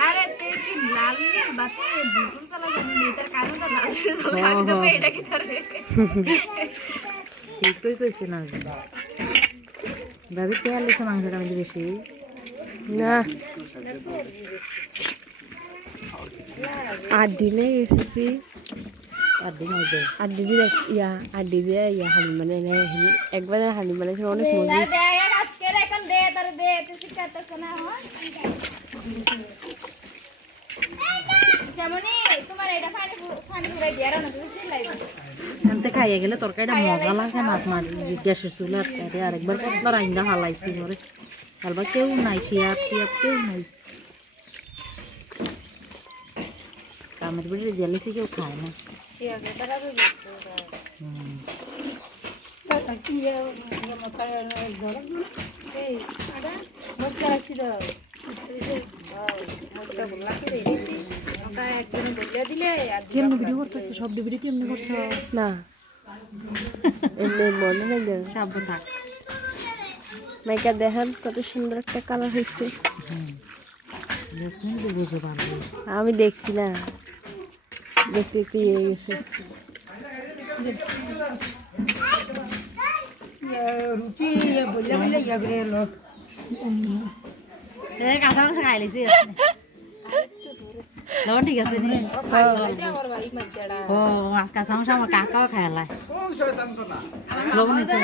আরে তুই কি লাল নীল বাতি দুপুর চালা জানি এটার কারণ তো লাল নীল লাগি দেবো এটা কি তারে ঠিক কইছে না ভাবি তেল দিছে মাংসটা আমি বেশি না আড্ডি নেই এসেছি আড্ডি দিয়ে ইয়া আড্ডি দিয়ে ইয়া হানি মানে একবার হানি মানে অনেক মজা আজকে এখন দে তারে দে তুই শিখাতে শোনা হয় যেমনই তোমার এটা পানি পুরাই দিয়া না তুমি চিল্লাই আনতে খাইয়ে গেলে তরকারিটা মজা লাগে না আপনার গ্যাসের চুলার আরেকবার কতবার আইন্দা হালাইছি ঘরে কালবা কেউ নাই শিয়ার টিয়ার কেউ নাই কামের বেড়ে জ্বালিয়েছি কেউ খায় না কেমনি ভিডিও করতেছে সব ভিডিও কেমনি করছো না এমনি মনে নেই সাবধান থাক মাইকা দেখেন কত সুন্দর একটা কালার হয়েছে বুঝে পারবো আমি দেখছি না দেখতে একটু ইয়ে গেছে রুটি বললে বললে ইয়া করে লোক কাঁচা মাংস খাই লিছি লবণ ঠিক আছে নি ও কাঁচা মাংস আমার কাকাও খাইলা লবণ আছে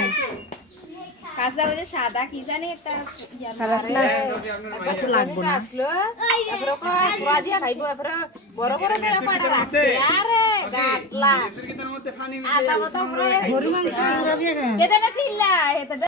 কাঁচা ওই যে সাদা কি জানি একটা কত লাগবে না তারপরে পুরা দিয়া খাইবো তারপরে বড় বড় করে পাড়া রাখছে আরে গাতলা আদা মতো পুরো গরু মাংস পুরা দিয়া খায় এটা না সিল্লা এটা